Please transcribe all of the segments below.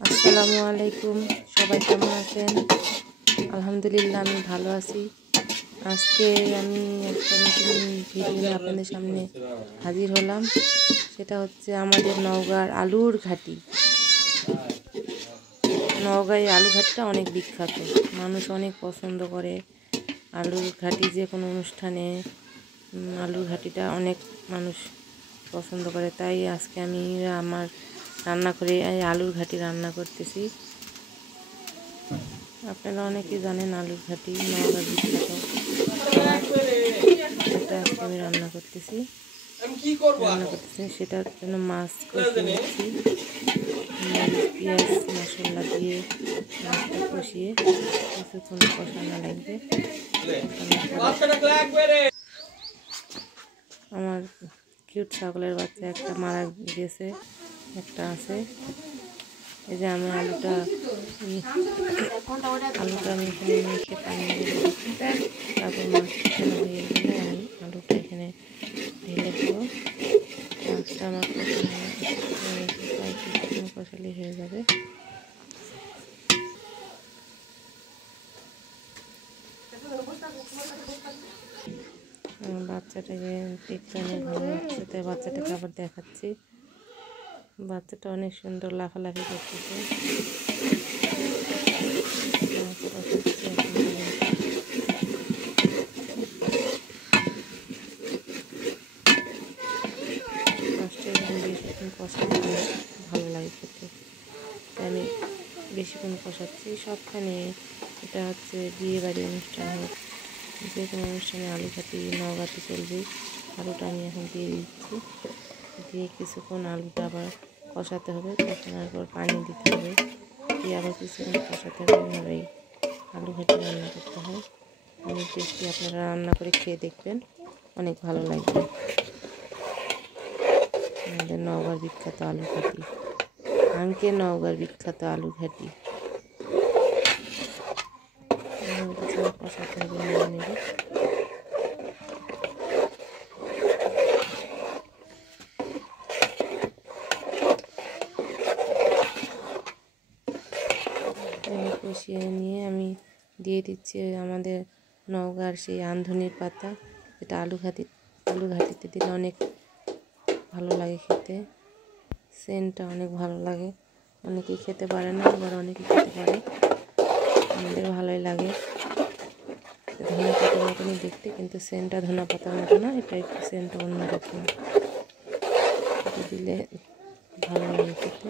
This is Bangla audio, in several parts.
আসসালামু আলাইকুম, সবাই কেমন আছেন? আলহামদুলিল্লাহ আমি ভালো আছি। আজকে আমি একটা নতুন ভিডিও নিয়ে আপনাদের সামনে হাজির হলাম। সেটা হচ্ছে আমাদের নওগাঁর আলুর ঘাটি। নওগাঁয় আলু ঘাটিটা অনেক বিখ্যাত, মানুষ অনেক পছন্দ করে আলুর ঘাটি। যে কোনো অনুষ্ঠানে আলুর ঘাটিটা অনেক মানুষ পছন্দ করে, তাই আজকে আমি আমার রান্না করে এই আলুর ঘাটি রান্না করতেছি। আপনারা অনেকেই জানেন আলুর ঘাটি নওগাঁর বিখ্যাত। এটা আজকে আমি রান্না করতেছি সেটার জন্য মাছ কষিয়ে নিচ্ছি। পেঁয়াজ মশলা দিয়ে মাছটা কষিয়ে কিছুক্ষণ কষানো লাগবে। আমার কিউট ছাগলের বাচ্চা একটা মারা গেছে, একটা আছে। এই যে আমি আলুটা আমি এখানে মেখে পানি দিয়ে দিচ্ছি। তারপর মাছ কষানো হয়ে গেলে আমি আলুটা এখানে ঢেলে দেবো। মাছটা আমার কষানো কষালি হয়ে যাবে। বাচ্চাটাকে দেখতে অনেক ভালো লাগছে, তাই বাচ্চাটাকে আবার দেখাচ্ছি। বাচ্চাটা অনেক সুন্দর লাফালাফি করতেছে। বেশিক্ষণ কষাতে ভালো লাগে খেতে, তাই আমি বেশিক্ষণ কষাচ্ছি। সবখানে এটা হচ্ছে বিয়ে বাড়ি অনুষ্ঠান হোক, যে কোনো অনুষ্ঠানে আলু ঘাটি নওগাঁতে চলবে। আলুটা আমি এখন দিয়ে দিচ্ছি, দিয়ে কিছুক্ষণ আলুটা আবার কষাতে হবে, কষানোর পর পানি দিতে হবে, দিয়ে আবার কিছুক্ষণ কষাতে হবে। এভাবেই আলু ঘাটি রান্না করতে হয়। অনেক টেস্টি, আপনারা রান্না করে খেয়ে দেখবেন, অনেক ভালো লাগবে। আমাদের নওগাঁর বিখ্যাত আলু ঘাটি, নওগাঁর বিখ্যাত আলু ঘাটি। কষাতে হবে, নিয়ে নেবে। কষিয়ে নিয়ে আমি দিয়ে দিচ্ছি আমাদের নওগাঁর সেই আমধনির পাতা, যেটা আলু ঘাটিতে দিলে অনেক ভালো লাগে খেতে। সেন্টটা অনেক ভালো লাগে, অনেকেই খেতে পারে না, আবার অনেকে খেতে পারে। আমাদের ভালোই লাগে। ধনে পাতার মতনই দেখতে, কিন্তু সেন্টটা ধনে পাতার মতো না, এটা একটু সেন্টটা অন্যরকম। এটা দিলে ভালো লাগে খেতে।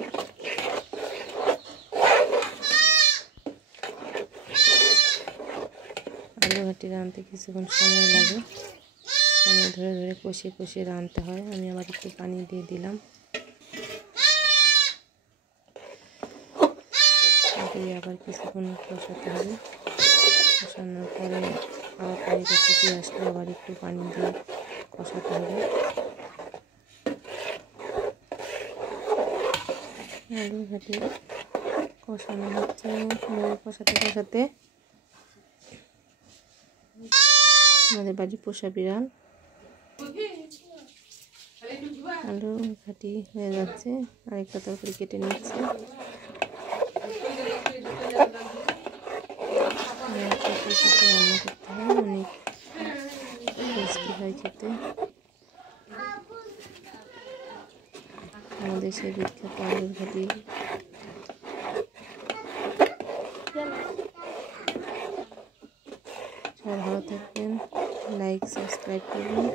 আলু ঘাটি রাঁধতে কিছুক্ষণ সময় লাগে, সময় ধরে ধরে কষিয়ে কষিয়ে রাঁধতে হয়। আমি আবার একটু পানি দিয়ে দিলাম, দিয়ে আবার কিছুক্ষণ কষাতে হবে। কষানোর পরে আবার পানিটা শুকিয়ে আসলে আবার একটু পানি দিয়ে কষাতে হবে। আলু ঘাটি কষানো হচ্ছে, কষাতে কষাতে আমাদের বাড়ির পোষা বিড়াল আলু ঘাটি হয়ে যাচ্ছে। আরেকটা তরকারি কেটে নিচ্ছে। রান্না করতে হয়, অনেক টেস্টি হয় খেতে। আমাদের সেই বিখ্যাত আলুর ঘাটি। সবাই ভালো থাকবেন, লাইক সাবস্ক্রাইব করবেন।